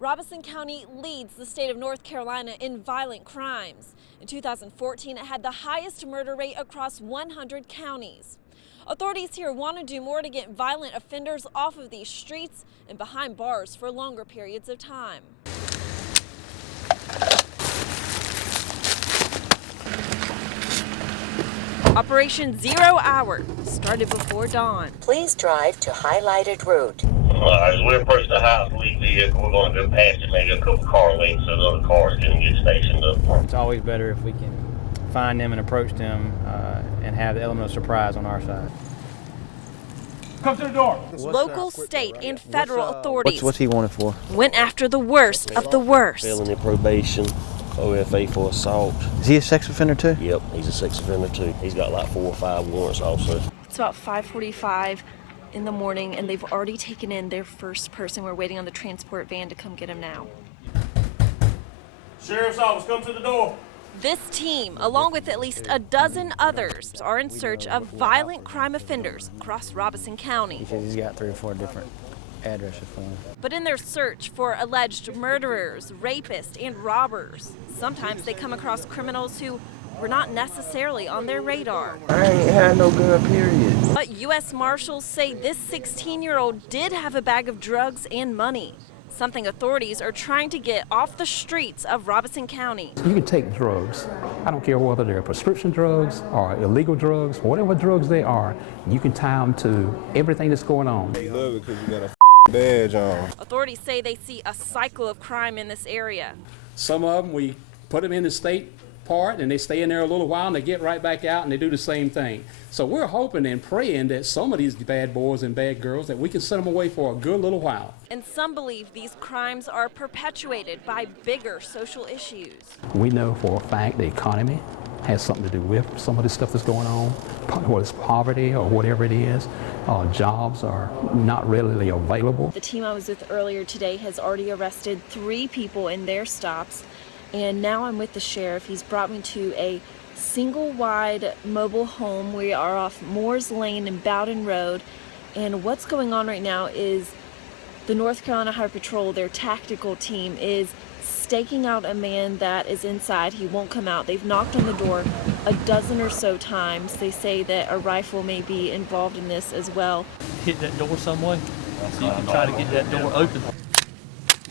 Robeson County leads the state of North Carolina in violent crimes. In 2014, it had the highest murder rate across 100 counties. Authorities here want to do more to get violent offenders off of these streets and behind bars for longer periods of time. Operation 0 Hour started before dawn. Please drive to highlighted route. As we approach the house, we're going to go past it, maybe a couple car lengths so the other cars can get stationed up. It's always better if we can find them and approach them and have the element of surprise on our side. Come to the door. Local, state, and federal authorities What's he wanted for? went after the worst of the worst. Felony probation, OFA for assault. Is he a sex offender too? Yep, he's a sex offender too. He's got like 4 or 5 warrants also. It's about 5:45 in the morning, and they've already taken in their first person. We're waiting on the transport van to come get him now. Sheriff's office, come to the door. This team, along with at least a dozen others, are in search of violent crime offenders across Robeson County. He says he's got 3 or 4 different addresses for them. But in their search for alleged murderers, rapists, and robbers, sometimes they come across criminals who were not necessarily on their radar. I ain't had no gun, period. But U.S. Marshals say this 16-year-old did have a bag of drugs and money, something authorities are trying to get off the streets of Robeson County. You can take drugs. I don't care whether they're prescription drugs or illegal drugs, whatever drugs they are, you can tie them to everything that's going on. They love it because you got a badge on. Authorities say they see a cycle of crime in this area. Some of them, we put them in the state part and they stay in there a little while and they get right back out and they do the same thing. So we're hoping and praying that some of these bad boys and bad girls, that we can send them away for a good little while. And some believe these crimes are perpetuated by bigger social issues. We know for a fact the economy has something to do with some of this stuff that's going on, whether it's poverty or whatever it is. Jobs are not readily available. The team I was with earlier today has already arrested 3 people in their stops, and now I'm with the sheriff. He's brought me to a single-wide mobile home. We are off Moores Lane and Bowden Road, and what's going on right now is the North Carolina Highway Patrol, their tactical team, is staking out a man that is inside. He won't come out. They've knocked on the door a dozen or so times. They say that a rifle may be involved in this as well. Hit that door some way so you can try to get that door open.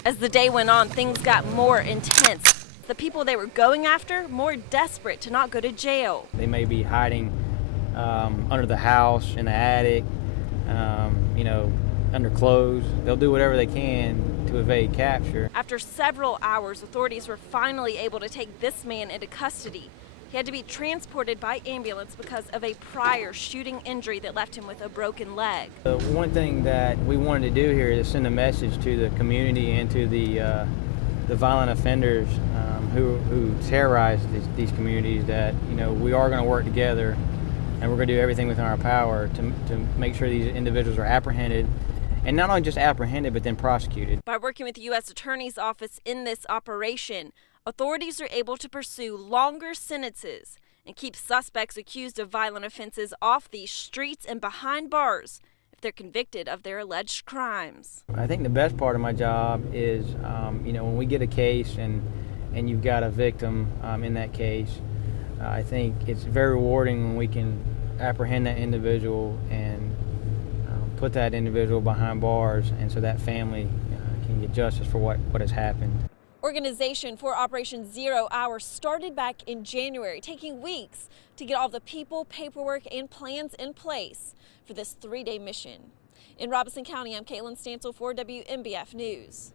As the day went on, things got more intense. The people they were going after, more desperate to not go to jail. They may be hiding under the house, in the attic, under clothes. They'll do whatever they can to evade capture. After several hours, authorities were finally able to take this man into custody. He had to be transported by ambulance because of a prior shooting injury that left him with a broken leg. The one thing that we wanted to do here is send a message to the community and to the violent offenders who terrorize these communities that, we are going to work together and we're going to do everything within our power to make sure these individuals are apprehended, and not only just apprehended but then prosecuted. By working with the U.S. Attorney's Office in this operation, authorities are able to pursue longer sentences and keep suspects accused of violent offenses off these streets and behind bars if they're convicted of their alleged crimes. I think the best part of my job is, when we get a case and you've got a victim in that case, I think it's very rewarding when we can apprehend that individual and put that individual behind bars, and so that family can get justice for what has happened. Organization for Operation 0 Hour started back in January, taking weeks to get all the people, paperwork, and plans in place for this 3-day mission. In Robeson County, I'm Caitlin Stansel for WMBF News.